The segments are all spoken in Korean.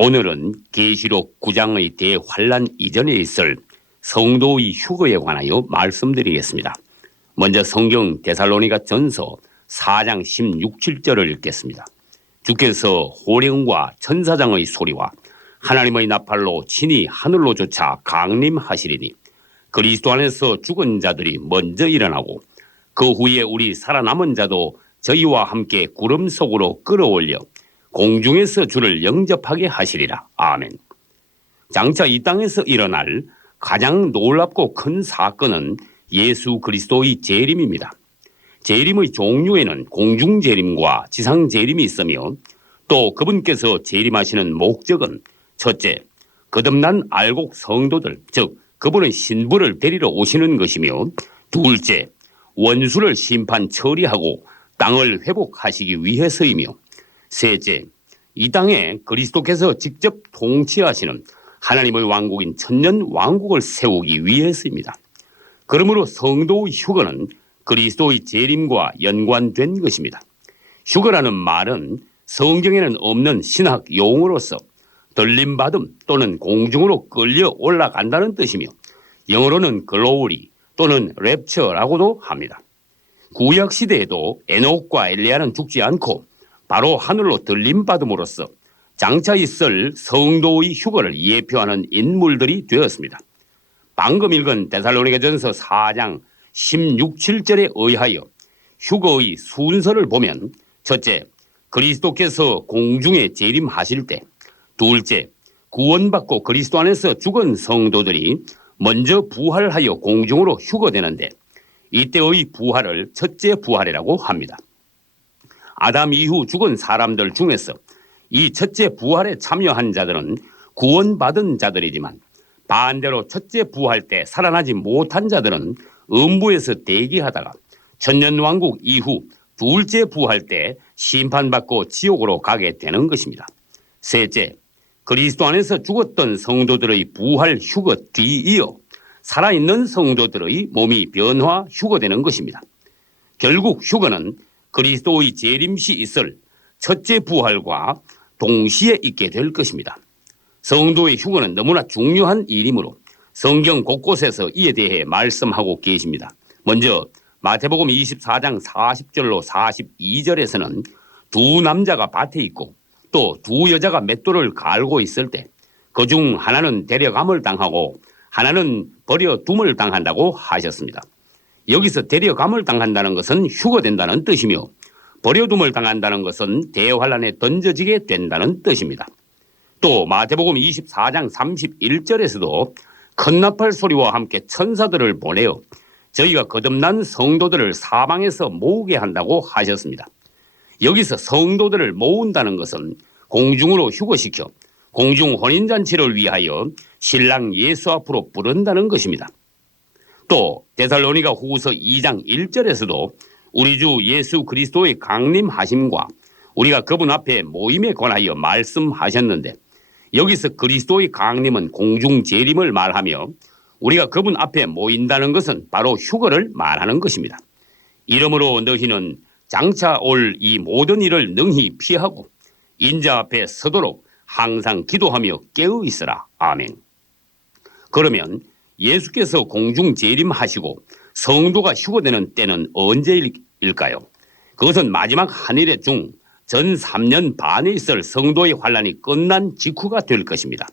오늘은 계시록 9장의 대환란 이전에 있을 성도의 휴거에 관하여 말씀드리겠습니다. 먼저 성경 데살로니가 전서 4장 16, 17절을 읽겠습니다. 주께서 호령과 천사장의 소리와 하나님의 나팔로 친히 하늘로 쫓아 강림하시리니 그리스도 안에서 죽은 자들이 먼저 일어나고 그 후에 우리 살아남은 자도 저희와 함께 구름 속으로 끌어올려 공중에서 주를 영접하게 하시리라. 아멘. 장차 이 땅에서 일어날 가장 놀랍고 큰 사건은 예수 그리스도의 재림입니다. 재림의 종류에는 공중 재림과 지상 재림이 있으며 또 그분께서 재림하시는 목적은 첫째, 거듭난 알곡 성도들, 즉 그분의 신부를 데리러 오시는 것이며 둘째, 원수를 심판 처리하고 땅을 회복하시기 위해서이며 셋째, 이 땅에 그리스도께서 직접 통치하시는 하나님의 왕국인 천년 왕국을 세우기 위해서입니다. 그러므로 성도의 휴거는 그리스도의 재림과 연관된 것입니다. 휴거라는 말은 성경에는 없는 신학 용어로서 들림받음 또는 공중으로 끌려 올라간다는 뜻이며 영어로는 글로리 또는 랩처라고도 합니다. 구약 시대에도 에녹과 엘리야는 죽지 않고 바로 하늘로 들림받음으로써 장차 있을 성도의 휴거를 예표하는 인물들이 되었습니다. 방금 읽은 데살로니가전서 4장 16, 17절에 의하여 휴거의 순서를 보면 첫째, 그리스도께서 공중에 재림하실 때, 둘째, 구원받고 그리스도 안에서 죽은 성도들이 먼저 부활하여 공중으로 휴거되는데 이때의 부활을 첫째 부활이라고 합니다. 아담 이후 죽은 사람들 중에서 이 첫째 부활에 참여한 자들은 구원받은 자들이지만 반대로 첫째 부활 때 살아나지 못한 자들은 음부에서 대기하다가 천년왕국 이후 둘째 부활 때 심판받고 지옥으로 가게 되는 것입니다. 셋째, 그리스도 안에서 죽었던 성도들의 부활 휴거 뒤이어 살아있는 성도들의 몸이 변화 휴거되는 것입니다. 결국 휴거는 그리스도의 재림시 있을 첫째 부활과 동시에 있게 될 것입니다. 성도의 휴거는 너무나 중요한 일이므로 성경 곳곳에서 이에 대해 말씀하고 계십니다. 먼저 마태복음 24장 40절로 42절에서는 두 남자가 밭에 있고 또 두 여자가 맷돌을 갈고 있을 때 그중 하나는 데려감을 당하고 하나는 버려둠을 당한다고 하셨습니다. 여기서 데려감을 당한다는 것은 휴거된다는 뜻이며 버려둠을 당한다는 것은 대환란에 던져지게 된다는 뜻입니다. 또 마태복음 24장 31절에서도 큰 나팔 소리와 함께 천사들을 보내어 저희가 거듭난 성도들을 사방에서 모으게 한다고 하셨습니다. 여기서 성도들을 모은다는 것은 공중으로 휴거시켜 공중 혼인잔치를 위하여 신랑 예수 앞으로 부른다는 것입니다. 또 데살로니가 후서 2장 1절에서도 우리 주 예수 그리스도의 강림하심과 우리가 그분 앞에 모임에 관하여 말씀하셨는데 여기서 그리스도의 강림은 공중 재림을 말하며 우리가 그분 앞에 모인다는 것은 바로 휴거를 말하는 것입니다. 이러므로 너희는 장차 올 이 모든 일을 능히 피하고 인자 앞에 서도록 항상 기도하며 깨어 있으라. 아멘. 그러면 예수께서 공중 재림하시고 성도가 휴거되는 때는 언제일까요? 그것은 마지막 한일의 중 전 3년 반에 있을 성도의 환란이 끝난 직후가 될 것입니다.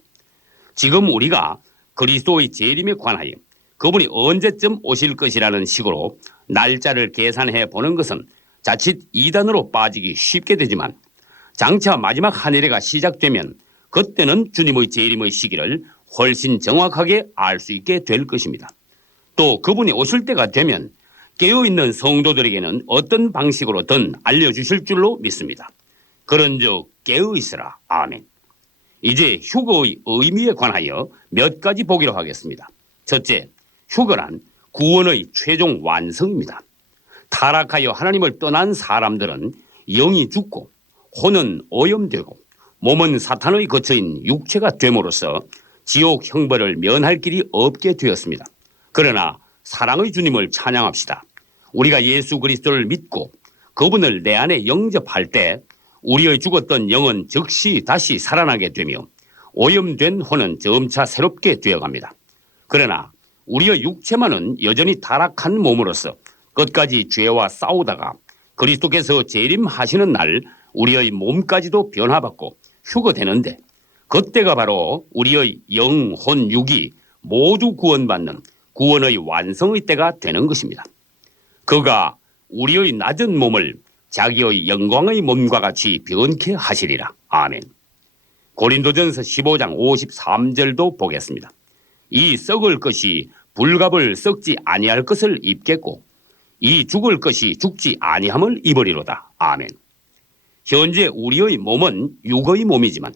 지금 우리가 그리스도의 재림에 관하여 그분이 언제쯤 오실 것이라는 식으로 날짜를 계산해 보는 것은 자칫 이단으로 빠지기 쉽게 되지만 장차 마지막 한일회가 시작되면 그때는 주님의 재림의 시기를 훨씬 정확하게 알 수 있게 될 것입니다. 또 그분이 오실 때가 되면 깨어있는 성도들에게는 어떤 방식으로든 알려주실 줄로 믿습니다. 그런즉 깨어있으라. 아멘. 이제 휴거의 의미에 관하여 몇 가지 보기로 하겠습니다. 첫째, 휴거란 구원의 최종 완성입니다. 타락하여 하나님을 떠난 사람들은 영이 죽고 혼은 오염되고 몸은 사탄의 거처인 육체가 됨으로써 지옥 형벌을 면할 길이 없게 되었습니다. 그러나 사랑의 주님을 찬양합시다. 우리가 예수 그리스도를 믿고 그분을 내 안에 영접할 때 우리의 죽었던 영은 즉시 다시 살아나게 되며 오염된 혼은 점차 새롭게 되어갑니다. 그러나 우리의 육체만은 여전히 타락한 몸으로서 끝까지 죄와 싸우다가 그리스도께서 재림하시는 날 우리의 몸까지도 변화받고 휴거되는데, 그때가 바로 우리의 영, 혼, 육이 모두 구원받는 구원의 완성의 때가 되는 것입니다. 그가 우리의 낮은 몸을 자기의 영광의 몸과 같이 변케 하시리라. 아멘. 고린도전서 15장 53절도 보겠습니다. 이 썩을 것이 불갑을 썩지 아니할 것을 입겠고 이 죽을 것이 죽지 아니함을 입으리로다. 아멘. 현재 우리의 몸은 육의 몸이지만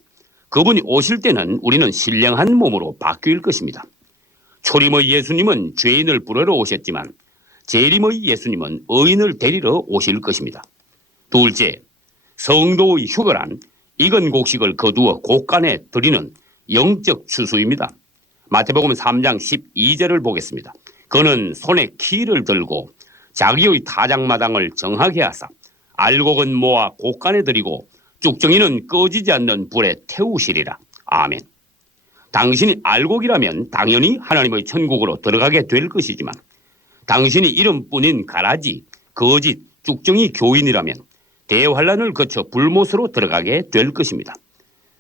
그분이 오실 때는 우리는 신령한 몸으로 바뀔 것입니다. 초림의 예수님은 죄인을 부르러 오셨지만 재림의 예수님은 의인을 데리러 오실 것입니다. 둘째, 성도의 휴거란 익은 곡식을 거두어 곡간에 드리는 영적 추수입니다. 마태복음 3장 12절을 보겠습니다. 그는 손에 키를 들고 자기의 타작마당을 정하게 하사 알곡은 모아 곡간에 드리고 쭉정이는 꺼지지 않는 불에 태우시리라. 아멘. 당신이 알곡이라면 당연히 하나님의 천국으로 들어가게 될 것이지만 당신이 이름뿐인 가라지, 거짓, 쭉정이 교인이라면 대환란을 거쳐 불못으로 들어가게 될 것입니다.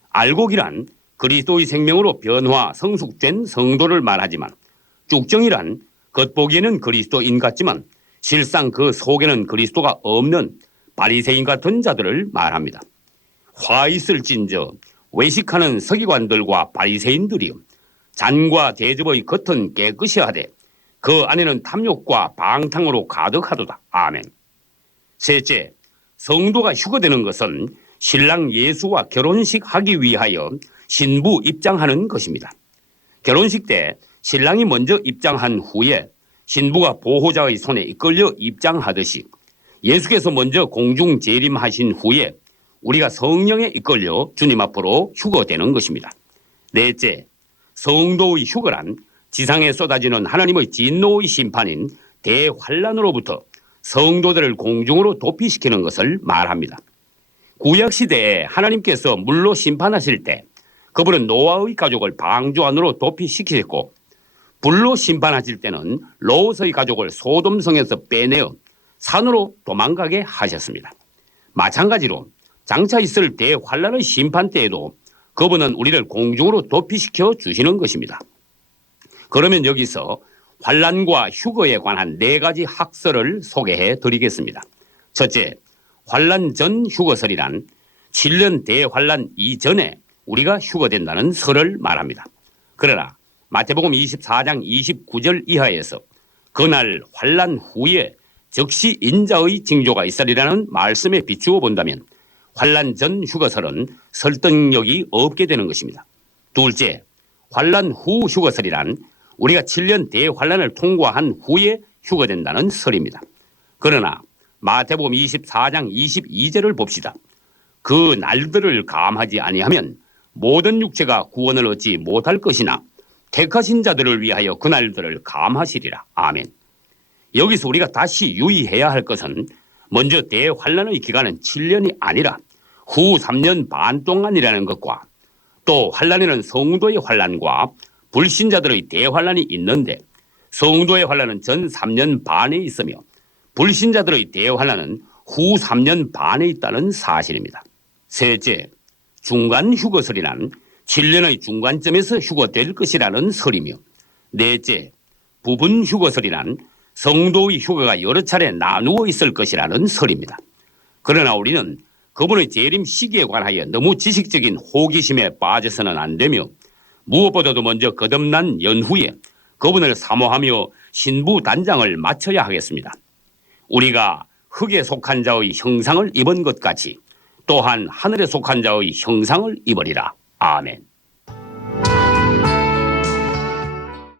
알곡이란 그리스도의 생명으로 변화 성숙된 성도를 말하지만 쭉정이란 겉보기에는 그리스도인 같지만 실상 그 속에는 그리스도가 없는 바리새인 같은 자들을 말합니다. 화 있을진저 외식하는 서기관들과 바리새인들이요 잔과 대접의 겉은 깨끗이 하되 그 안에는 탐욕과 방탕으로 가득하도다. 아멘. 셋째, 성도가 휴거되는 것은 신랑 예수와 결혼식 하기 위하여 신부 입장하는 것입니다. 결혼식 때 신랑이 먼저 입장한 후에 신부가 보호자의 손에 이끌려 입장하듯이 예수께서 먼저 공중 재림하신 후에 우리가 성령에 이끌려 주님 앞으로 휴거되는 것입니다. 넷째, 성도의 휴거란 지상에 쏟아지는 하나님의 진노의 심판인 대환란으로부터 성도들을 공중으로 도피시키는 것을 말합니다. 구약시대에 하나님께서 물로 심판하실 때 그분은 노아의 가족을 방주 안으로 도피시키셨고 불로 심판하실 때는 롯의 가족을 소돔성에서 빼내어 산으로 도망가게 하셨습니다. 마찬가지로 장차 있을 대환란의 심판 때에도 그분은 우리를 공중으로 도피시켜 주시는 것입니다. 그러면 여기서 환란과 휴거에 관한 4가지 학설을 소개해 드리겠습니다. 첫째, 환란 전 휴거설이란 7년 대환란 이전에 우리가 휴거된다는 설을 말합니다. 그러나 마태복음 24장 29절 이하에서 그날 환란 후에 즉시 인자의 징조가 있으리라는 말씀에 비추어 본다면 환란 전 휴거설은 설득력이 없게 되는 것입니다. 둘째, 환란 후 휴거설이란 우리가 7년 대환란을 통과한 후에 휴거된다는 설입니다. 그러나 마태복음 24장 22절을 봅시다. 그 날들을 감하지 아니하면 모든 육체가 구원을 얻지 못할 것이나 택하신 자들을 위하여 그 날들을 감하시리라. 아멘. 여기서 우리가 다시 유의해야 할 것은 먼저 대환란의 기간은 7년이 아니라 후 3년 반 동안이라는 것과 또 환란에는 성도의 환란과 불신자들의 대환란이 있는데 성도의 환란은 전 3년 반에 있으며 불신자들의 대환란은 후 3년 반에 있다는 사실입니다. 셋째, 중간 휴거설이란 7년의 중간점에서 휴거될 것이라는 설이며 넷째, 부분 휴거설이란 성도의 휴거가 여러 차례 나누어 있을 것이라는 설입니다. 그러나 우리는 그분의 재림 시기에 관하여 너무 지식적인 호기심에 빠져서는 안 되며 무엇보다도 먼저 거듭난 연후에 그분을 사모하며 신부 단장을 마쳐야 하겠습니다. 우리가 흙에 속한 자의 형상을 입은 것 같이 또한 하늘에 속한 자의 형상을 입으리라. 아멘.